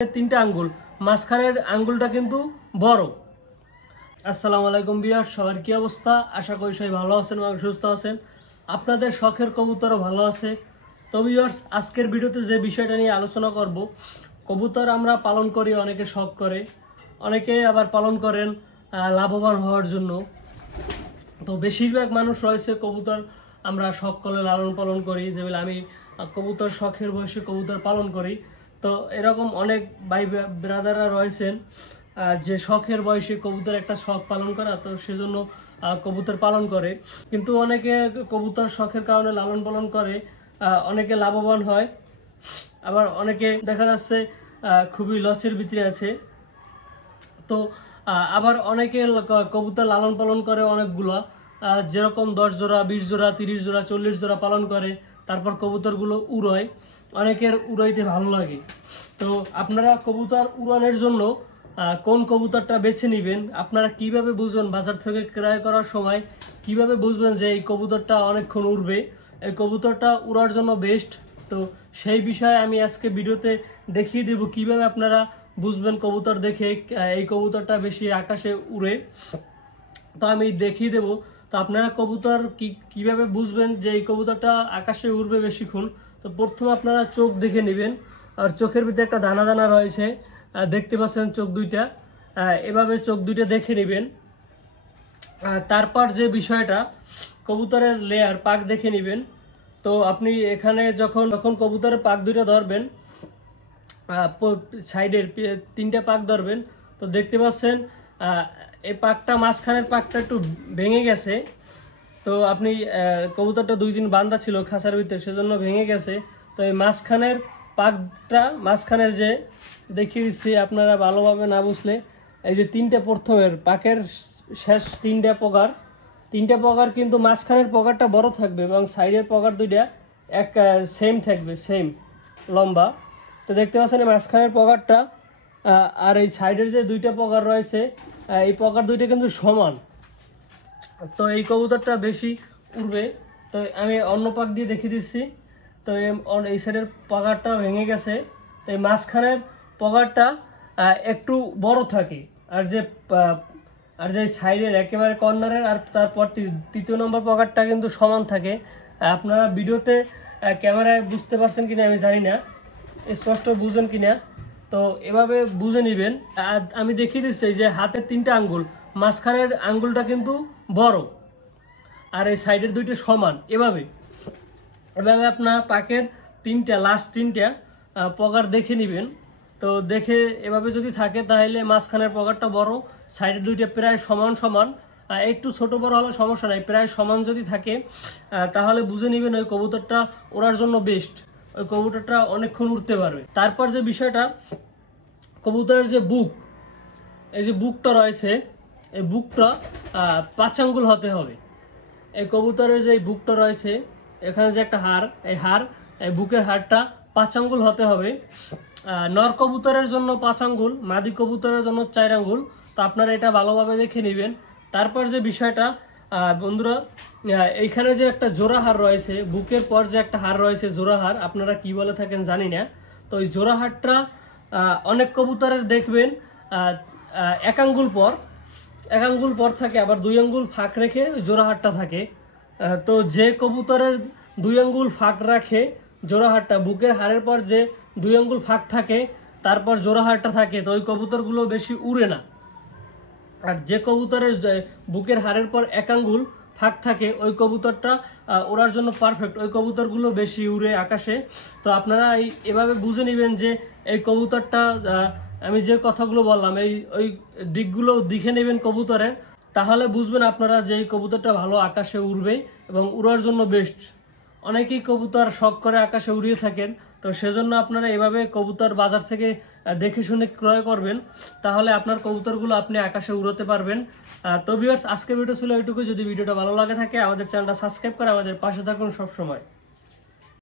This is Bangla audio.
তিনটা আঙ্গুল, মাঝখানের আঙ্গুলটা কিন্তু বড়। আসসালামু আলাইকুম ভিউয়ার্স, সবার কি অবস্থা? আশা করি সবাই ভালো আছেন এবং সুস্থ আছেন। আপনাদের শখের কবুতরও ভালো আছে। তো ভিউয়ার্স, আজকের ভিডিওতে যে বিষয়টা নিয়ে আলোচনা করব, কবুতর আমরা পালন করি, অনেকে শখ করে, অনেকে আবার পালন করেন লাভবান হওয়ার জন্য। তো বেশিরভাগ মানুষ রয়েছে কবুতর আমরা শখ করে লালন পালন করি, যেগুলো আমি কবুতর শখের বয়সে কবুতর পালন করি। তো এরকম অনেক ভাই ব্রাদাররা রয়েছেন যে শখের বয়সে কবুতর একটা শখ পালন করা, তো সেজন্য কবুতর পালন করে। কিন্তু অনেকে কবুতর শখের কারণে লালন পালন করে, অনেকে লাভবান হয়, আবার অনেকে দেখা যাচ্ছে খুবই লসের ভিতরে আছে। তো আবার অনেকে কবুতর লালন পালন করে অনেকগুলা, যেরকম 10 জোড়া, 20 জোড়া, 30 জোড়া, 40 জোড়া পালন করে, তারপর কবুতরগুলো উড়ায়। অনেকের উড়াইতে ভালো লাগে। তো আপনারা কবুতর উড়ানোর জন্য কোন কবুতরটা বেছে নেবেন, আপনারা কিভাবে বুঝবেন বাজার থেকে ক্রয় করার সময়, কিভাবে বুঝবেন যে এই কবুতরটা অনেকক্ষণ উড়বে, এই কবুতরটা উড়ার জন্য বেস্ট। তো সেই বিষয়ে আমি আজকে ভিডিওতে দেখিয়ে দেব কিভাবে আপনারা বুঝবেন কবুতর দেখে এই কবুতরটা বেশি আকাশে উড়ে। তো আমি দেখিয়ে দেব। তো আপনারা কবুতর কিভাবে বুঝবেন যে এই কবুতরটা আকাশে উড়বে বেশিক্ষণ। তো প্রথমে আপনারা চোখ দেখে নেবেন, আর চোখের ভিতরে একটা দানা দানা রয়েছে, দেখতে পাচ্ছেন চোখ দুইটা, এভাবে চোখ দুইটা দেখে নেবেন। তারপর যে বিষয়টা, কবুতরের লেয়ার পাক দেখে নেবেন। তো আপনি এখানে যখন কবুতরের পাক দুইটা ধরবেন, সাইডের 3টা পাক ধরবেন, তো দেখতে পাচ্ছেন এই পাকটা, মাঝখানের পাকটা একটু ভেঙে গেছে। তো আপনি কবুতরটা 2 দিন বাঁধা ছিল খাঁচার ভিতরে, সেজন্য ভেঙে গেছে। তো এই মাঝখানের পাকটা, মাঝখানের যে দেখিয়ে দিচ্ছি, আপনারা ভালোভাবে না বুঝলে, এই যে 3টে প্রথমের পাকের শেষ 3টা পগার কিন্তু মাঝখানের পগারটা বড় থাকবে এবং সাইডের পগার দুইটা এক সেম থাকবে, সেম লম্বা। তো দেখতে পাচ্ছেন মাঝখানের পগারটা আর এই সাইডের যে 2টা পগার রয়েছে, এই পগার দুইটা কিন্তু সমান। তো এই কবুতরটা বেশি উড়বে। তো আমি অন্য পাক দিয়ে দেখিয়ে দিচ্ছি। তো এই সাইডের পগারটা ভেঙে গেছে, তো এই মাঝখানের পগারটা একটু বড় থাকে, আর যে সাইডের একেবারে কর্নারের আর তারপর 3য় নম্বর পগারটা কিন্তু সমান থাকে। আপনারা ভিডিওতে ক্যামেরায় বুঝতে পারছেন কিনা আমি জানি না, স্পষ্ট বুঝেন কিনা। তো এভাবে বুঝে নেবেন। আমি দেখিয়ে দিচ্ছি যে হাতের 3টা আঙ্গুল, মাঝখানের আঙ্গুলটা কিন্তু বড় আর এই সাইডের 2টা সমান। এভাবে আপনার পাকের লাস্ট 3টা পগার দেখে নেবেন। তো দেখে এভাবে যদি থাকে, তাহলে মাঝখানের পগারটা বড়, সাইডের 2টা প্রায় সমান, একটু ছোট বড় হলে সমস্যা নাই, প্রায় সমান যদি থাকে তাহলে বুঝে নেবেন ওই কবুতরটা ওড়ার জন্য বেস্ট, ওই কবুতরটা অনেকক্ষণ উঠতে পারবে। তারপর যে বিষয়টা, কবুতরের যে বুক, এই যে বুকটা রয়েছে, এই বুকটা 5 আঙ্গুল হতে হবে। এই কবুতরের যে বুকটা রয়েছে, এখানে যে একটা হাড়, এই বুকের হাড়টা 5 আঙ্গুল হতে হবে। নর কবুতরের জন্য 5 আঙ্গুল, মাদি কবুতরের জন্য 4 আঙ্গুল। তো আপনারা এটা ভালোভাবে দেখে নেবেন। তারপর যে বিষয়টা বন্ধুরা, এইখানে যে একটা জোড়া হাড় রয়েছে, বুকের পর যে একটা হাড় রয়েছে জোড়া হাড়, আপনারা কি বলে থাকেন জানি না। তো ওই জোড়া হাড়টা অনেক কবুতরের দেখবেন 1 আঙ্গুল পর থাকে, আবার 2 আঙ্গুল ফাঁক রেখে জোড়া হাড়টা থাকে। তো যে কবুতরের 2 আঙ্গুল ফাঁক রাখে জোড়া হাড়টা, বুকের হাড়ের পর যে 2 আঙ্গুল ফাঁক থাকে, তারপর জোড়া হাড়টা থাকে, তো ওই কবুতরগুলো বেশি উড়ে না। আর যে কবুতরের বুকের হাড়ের পর 1 আঙ্গুল ফাঁক থাকে, ওই কবুতরটা ওড়ার জন্য পারফেক্ট, ওই কবুতরগুলো বেশি উড়ে আকাশে। তো আপনারা এভাবে বুঝে নেবেন যে এই কবুতরটা, আমি যে কথাগুলো বললাম ওই দিকগুলো দেখে নেবেন কবুতরের, তাহলে বুঝবেন আপনারা যে এই কবুতরটা ভালো আকাশে উড়বে এবং উড়ার জন্য বেস্ট। অনেকেই কবুতর শখ করে আকাশে উড়িয়ে থাকেন, তো সেজন্য আপনারা এভাবে কবুতর বাজার থেকে দেখে শুনে ক্রয় করবেন, তাহলে আপনার কবুতরগুলো আপনি আকাশে উড়াতে পারবেন। তো ভিউয়ার্স, আজকের ভিডিও ছিল এইটুকু। যদি ভিডিওটা ভালো লাগে থাকে, আমাদের চ্যানেলটা সাবস্ক্রাইব করে আমাদের পাশে থাকুন সবসময়।